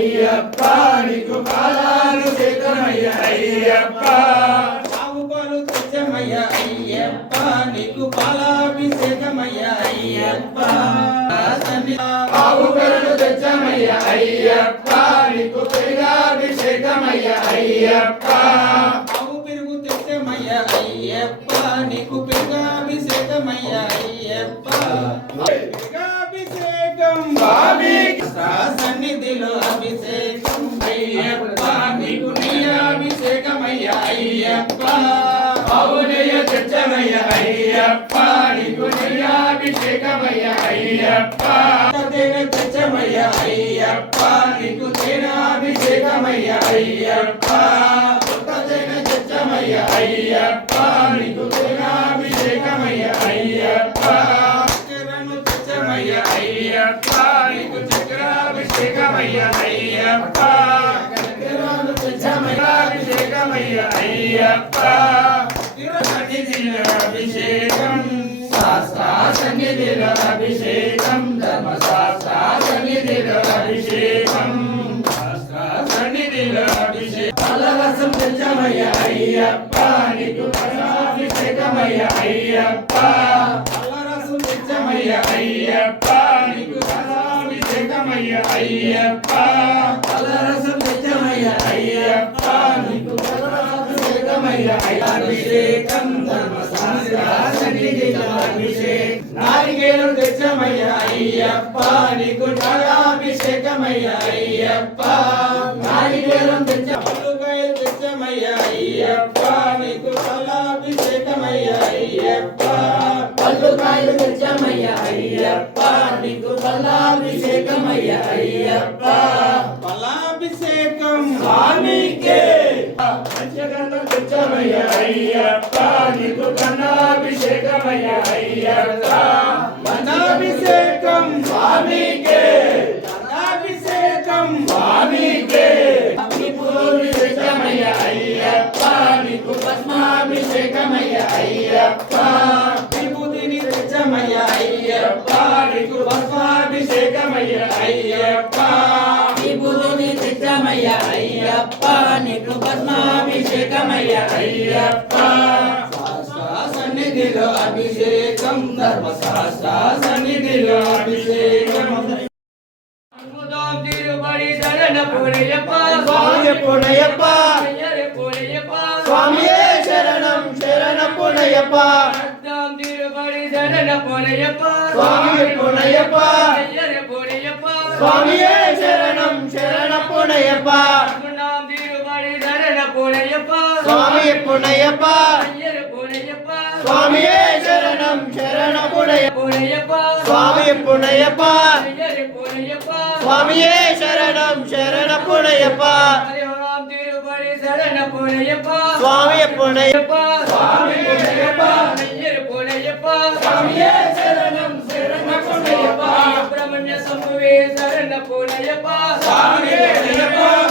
అయ్యప్ప నీకు పాలాభిషేకమయ్య అయ్యప్ప. ఆవు పాలు తెచ్చమయ్య అయ్యప్ప. నీకు పాలాభిషేకమయ్య అయ్యప్ప. ఆవు పెరడు తెచ్చమయ్య అయ్యప్ప. నీకు పెరిగాభిషేకమయ్య అయ్యప్ప. ఆవు పెరుగు తెచ్చమయ్య అయ్యప్ప. నీకు పెరుగాభిషేకమయ్య అయ్యప్ప. పెరుగాభిషేకం సన్నిధిలో అభిషేకం అయ్యప్ప నీకు నీ అభిషేకమయ్య అయ్యప్ప. అవునయ్య తెచ్చమయ్య అయ్యప్ప నీకు నియాభిషేకమయ్య అయ్యప్ప. తేనె తెచ్చమయ్య అయ్యప్ప నీకు తేనాభిషేకమయ్య అయ్యప్ప. తేనె తెచ్చమయ్య అయ్యప్ప నీకు తేనాభిషేకమయ్య అయ్యప్ప. చక్రాభిషేకమయ్య అయ్యప్ప చక్రాలు తెచ్చమయ్య అభిషేకమయ్య అయ్యప్ప సన్నిధిలో అభిషేకం శాస్త్ర సన్నిధిలో అభిషేకం ధర్మశాస్త్ర సన్నిధిలో అభిషేకం శాస్త్ర సన్నిధిలో అభిషేకం ఫలరసం తెచ్చమయ్య అయ్యప్ప నీకు ఫలాభిషేకమయ్య అయ్యప్ప అల్లరసు తెచ్చమయ్య అయ్యప్ప నీకు ఫలాభిషేకమయ్య అయ్యప్ప ఫలరసం తెచ్చమయ్య అయ్యప్ప నీకు ఫలాభిషేకమయ్య అభిషేకం ధర్మ సన్నిధిలో అభిషేకం. నారికేలం తెచ్చమయ్య అయ్యప్ప నీ పంచగంధం అయ్యప్ప నీకు కన్నాభిషేకమయ అయ్యప్ప. కన్నాభిషేకం స్వామికే. నీకు పద్మాభిషేకమయ్య అయ్యప్ప శాస్త్ర సన్నిధిలో అభిషేకం ధర్మశాస్త్ర సన్నిధిలో అభిషేకం అద్భుతం తిరుపడి శరణ పూరయ్యప్ప స్వామి పుణయ్యప్ప అయ్యరే పూరయ్యప్ప స్వామియే శరణం శరణ పుణయ్యప్ప అద్దం புனையப்பா. சுவாமியே புனையப்பா. ஐயரு புனையப்பா. சுவாமியே சரணம் சரண புனைய புனையப்பா. சுவாமியே புனையப்பா. ஐயரு புனையப்பா. சுவாமியே சரணம் சரண புனையப்பா. ஹரிஹரம் சம்புவே சரண புனையப்பா. சுவாமியே புனையப்பா.